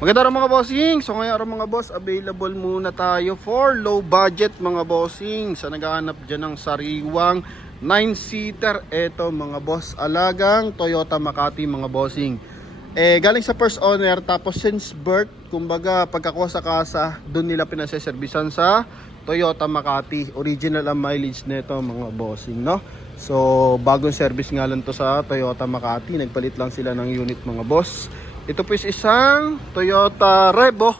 Maganda rin mga bossing. So ngayon araw mga boss, available muna tayo for low budget mga bossing. Sa naghahanap dyan ng sariwang 9-seater. Eto mga boss, alagang Toyota Makati mga bossing. Galing sa first owner, tapos since birth, kumbaga pagkakuha sa kasa, doon nila pinaseservisan sa Toyota Makati. Original ang mileage nito mga bossing, no? So bagong service nga lang to sa Toyota Makati. Nagpalit lang sila ng unit mga boss. Ito po is isang Toyota Revo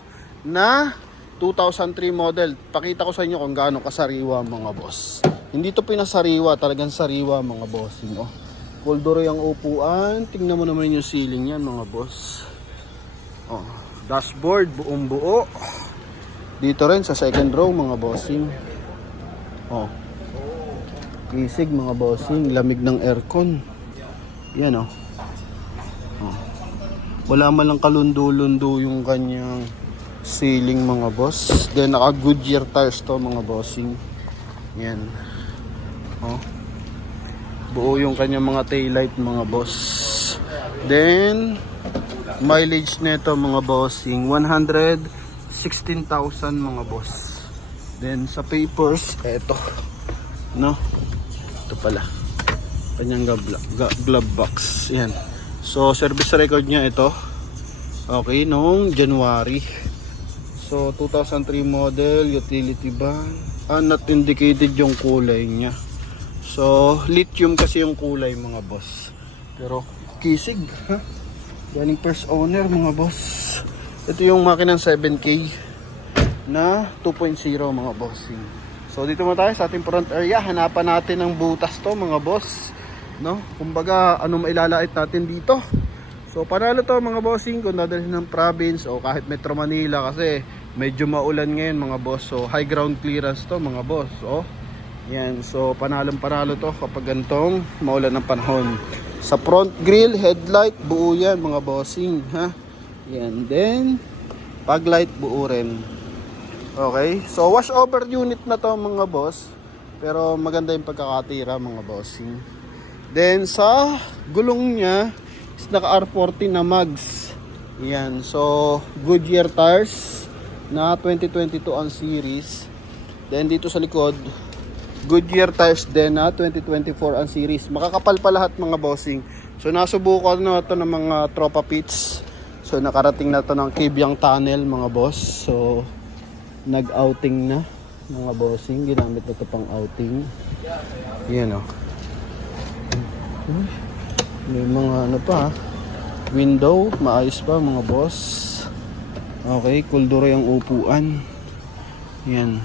na 2003 model. Pakita ko sa inyo kung gaano kasariwa mga boss. Hindi to pinasariwa, talagang sariwa mga bossing, oh. Koldoro yung upuan. Tingnan mo naman yung ceiling yan mga boss. Oh, dashboard buong buo. Dito rin sa second row mga bossing. Oh, kisig mga bossing. Lamig ng aircon. Yan oh. Oh. Wala man lang kalundo-lundo yung kanyang ceiling mga boss. Then naka Goodyear tires to mga bossing. Yan. Oh. Buo yung kanyang mga taillight mga boss. Then mileage nito mga bossing 116,000 mga boss. Then sa papers eto, no, ito pala kanyang glove box. Yan. So service record niya ito, okay, noong January. So 2003 model, utility van, not indicated yung kulay niya. So, lithium kasi yung kulay mga boss. Pero, kisig, ha? Galing first owner mga boss. Ito yung makinang 7K na 2.0 mga bossing. So, dito mo tayo sa ating front area. Hanapan natin ng butas to mga boss. No? Kumbaga, ano mailalait natin dito. So, panalo to mga bossing kung dadalhin ng province o kahit Metro Manila kasi medyo maulan ngayon mga boss. So, high ground clearance to mga boss. Oh. Yan, so panalo to kapag gantong maulan ng panahon. Sa front grille, headlight, buo yan mga bossing, ha? Yan, then paglight buo rin. Okay, so wash over unit na to mga boss. Pero maganda yung pagkakatira mga bossing. Then sa gulong niya is naka R40 na mags. Yan, so Goodyear tires na 2022 ang series. Then dito sa likod Goodyear tires din na 2024 ang series. Makakapal pa lahat mga bossing. So nasubukan na ito ng mga tropa pits. So nakarating na ito ng Kibyang Tunnel mga boss. So nag-outing na mga bossing. Ginamit na ito pang outing. Yan o. May mga ano pa ha. Window, maayos pa mga boss. Okay, kulduro yung upuan. Yan.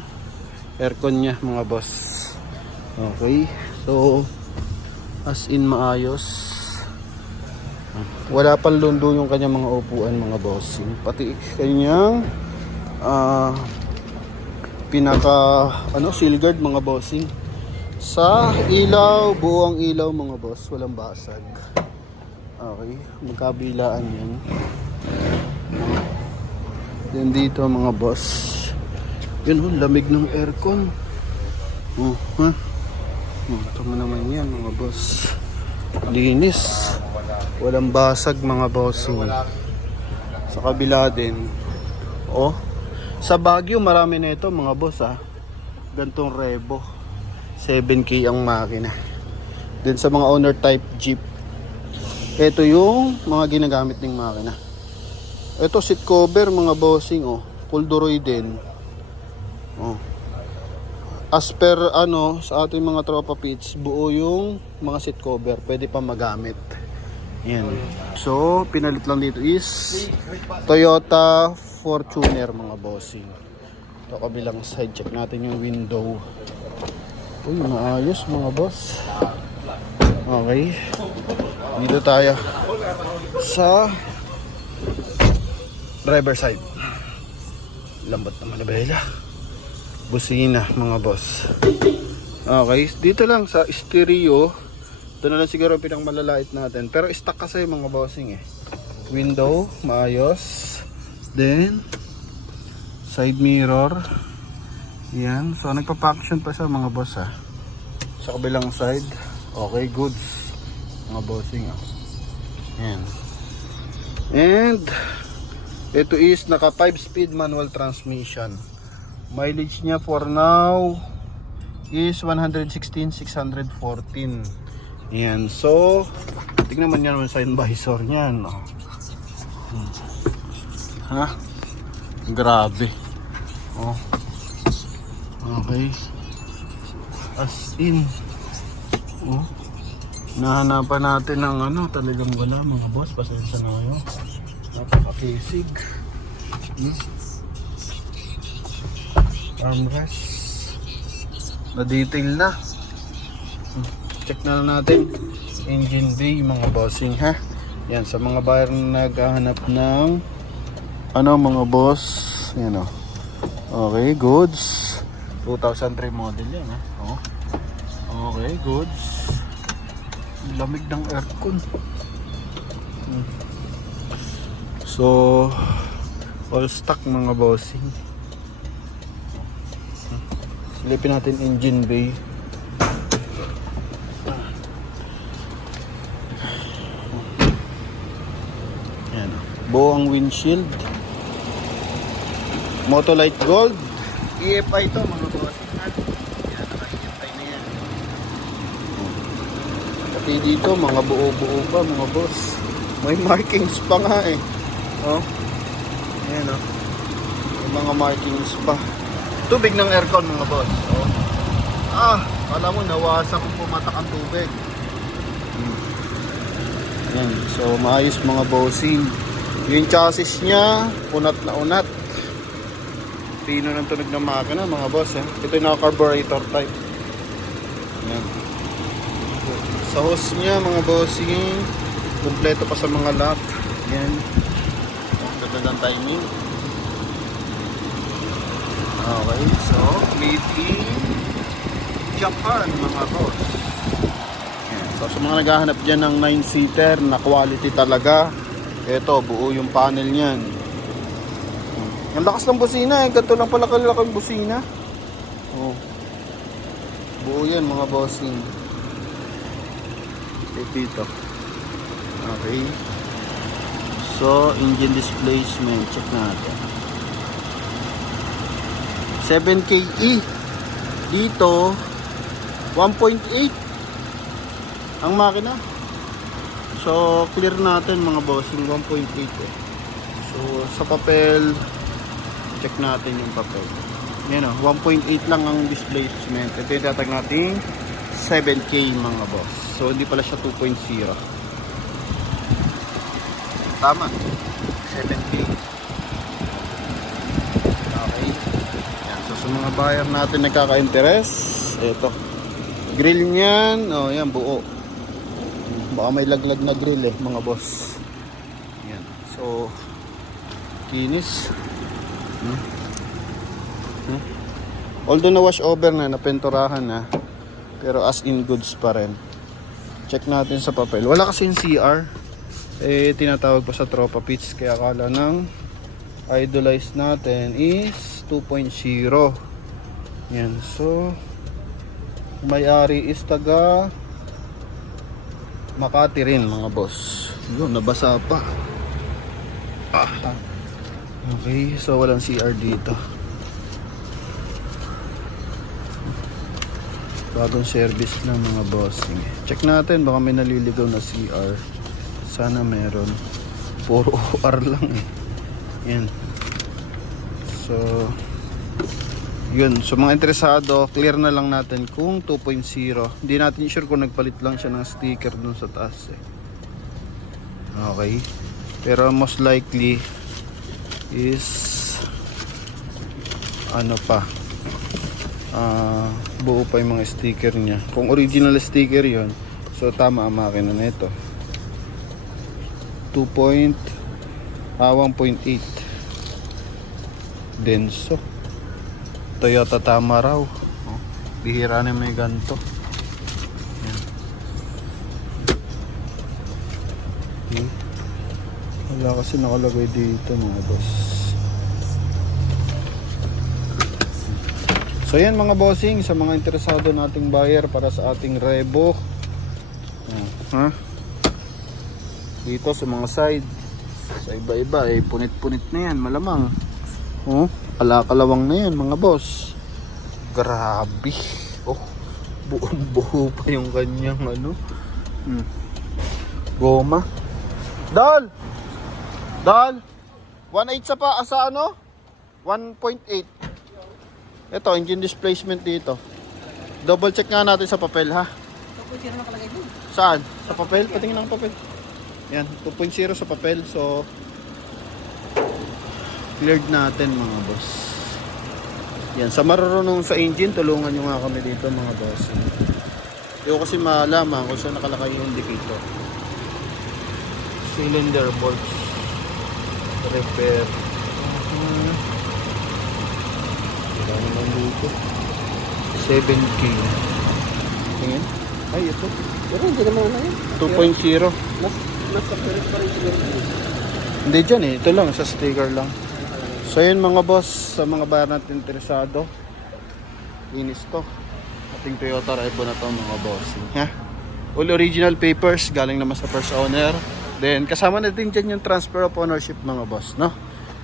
Aircon niya mga boss. Okay, so as in maayos. Wala pang lundo yung kanyang mga upuan mga bossing. Pati kanyang pinaka seal guard mga bossing. Sa ilaw, buong ilaw mga boss, walang basag. Okay, magkabilaan yan. Then dito mga boss, yun lamig ng aircon. Oh, ha? Ito naman yan mga boss. Linis. Walang basag mga bossing. Sa kabila din. Oh, sa Baguio marami na ito mga boss ha. Gantong Revo 7K ang makina. Then sa mga owner type Jeep, ito yung mga ginagamit ng makina. Ito seat cover mga bossing. Oh, Pulduroy din. Oh. As per sa ating mga tropa pits, buo yung mga seat cover, pwede pa magamit. Yan. So, pinalit lang dito is Toyota Fortuner mga bossing. Ito kabilang side, check natin yung window. Uy, maayos mga boss. Okay. Dito tayo sa driver side. Lambot naman na bela. Busina mga boss. Okay, dito lang sa stereo. Ito na lang siguro pinang malalait natin. Pero stock kasi mga bossing eh. Window, maayos. Then side mirror. Yan, so nagpa-function pa siya mga boss ha. Sa kabilang side. Okay, goods mga bossing. Yan. And Ito is naka 5 speed manual transmission. Mileage niya for now is 116,614. Yan. So, tingnan mo niya naman sa visor niyan. Oh. Ha? Grabe. Oh. Okay. As in. Oh. Nahanapan natin ng ano, talagang wala mga boss. Pasensya na kayo. Napaka-kisig. Armrest. Na-detail na. Check na natin. Engine bay mga bossing ha. Yan, sa mga buyer na naghahanap ng ano mga boss. Yan o. Okay, goods. 2003 model yan ha. Oh. Okay, goods. Lamig ng aircon. So, all stock mga bossing. Silipin natin engine bay. Yan. Buo ang windshield. Motolite gold. EFI to mga bossing. Yan, naka-EFI na yan. Pati dito mga buo-buo pa mga boss. May markings pa nga eh. Oh. Ayan oh. May mga markings pa. Tubig ng aircon mga boss. Oh. Kala mo nawasak kung pumatak ang tubig. Ayan. So maayos mga bossing. Yung chassis niya, unat na unat. Pino ng tunog ng makina mga boss. Ito yung carburetor type. Ayan. Sa hose niya mga bossing, kumpleto pa sa mga lock. Ayan. Ganda ng timing. Okay, so made in Japan mga boss. Ayan. So sa mga naghahanap dyan ng 9-seater na quality talaga, ito buo yung panel niyan. Ang lakas ng busina eh. Ganito lang pala kalaki yung busina. Oh. Buo yan mga bossing. Dito. Okay. So, engine displacement. Check natin. 7KE. Dito, 1.8 ang makina. So, clear natin mga bossing. 1.8 eh. So, sa papel, check natin yung papel. Yan o, 1.8 lang ang displacement. Ito yung tatag natin 7K mga boss. So hindi pala siya 2.0. Tama, 7K. Okay. Yan. So sa mga buyer natin nagkaka-interest, ito grill niyan, oh yan buo. Baka may laglag na grill eh mga boss. Yan. So kinis. Although na wash over na, napinturahan na, pero as in goods pa rin. Check natin sa papel. Wala kasi yung CR. Eh tinatawag pa sa tropa pitch, kaya akala ng idolize natin is 2.0. Yan. So may-ari is taga Makati rin mga boss. Yun, nabasa pa. Okay, so walang CR dito. Bagong service na mga bossing. Check natin, baka may naliligaw na CR. Sana meron. Puro OR lang eh. Yan. So yun, so mga interesado, clear na lang natin kung 2.0. Hindi natin sure kung nagpalit lang siya ng sticker dun sa taas eh. Okay. Pero most likely is ano pa, buo pa yung mga sticker niya. Kung original sticker yon, so tama ang makina na ito. 1.8 Denso. Toyota tama raw. Oh, bihira na may ganto. Yan. Okay. Wala kasi nakalagay dito mga boss. So yan mga bossing, sa mga interesado nating buyer para sa ating Revo. Dito sa mga side, Sa iba-iba eh, punit-punit na yan, malamang. Oh, kalakalawang na yan mga boss. Grabe. Oh, buong-buo pa yung kanyang ano. Goma. Dal! Dal! 1.8 sa pa, sa ano? 1.8. Ito, engine displacement dito. Double check nga natin sa papel ha. 2.0 nakalagay doon. Saan? Sa papel? Patingin ang papel. Yan, 2.0 sa papel. So, cleared natin mga boss. Yan, sa marunong sa engine, tulungan nyo nga kami dito mga boss. Hindi ko kasi malaman kung saan nakalakay yung indicator. Cylinder bolts. Repair. Wala naman dito. 7K. Tingin. Ay, ito. Pero hindi naman ano yun. 2.0. Mas kapirit pa rin siguro. Hindi dyan eh. Ito lang. Sa sticker lang. So yun mga boss. Sa mga bayan natin interesado. Linis to. Ating Toyota Revo na to mga boss. Ha? All original papers. Galing naman sa first owner. Then kasama na din dyan yung transfer of ownership mga boss. No?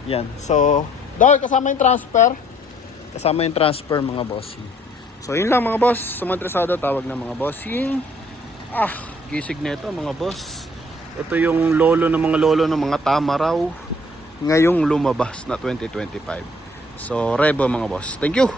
Yan. So, dahil kasama yung transfer. Kasama yung transfer mga bossing. So yun lang mga boss. Sa mga interesado, tawag na mga bossing. Kisig na ito mga boss. Ito yung lolo ng mga tama raw. Ngayong lumabas na 2025. So Revo mga boss. Thank you.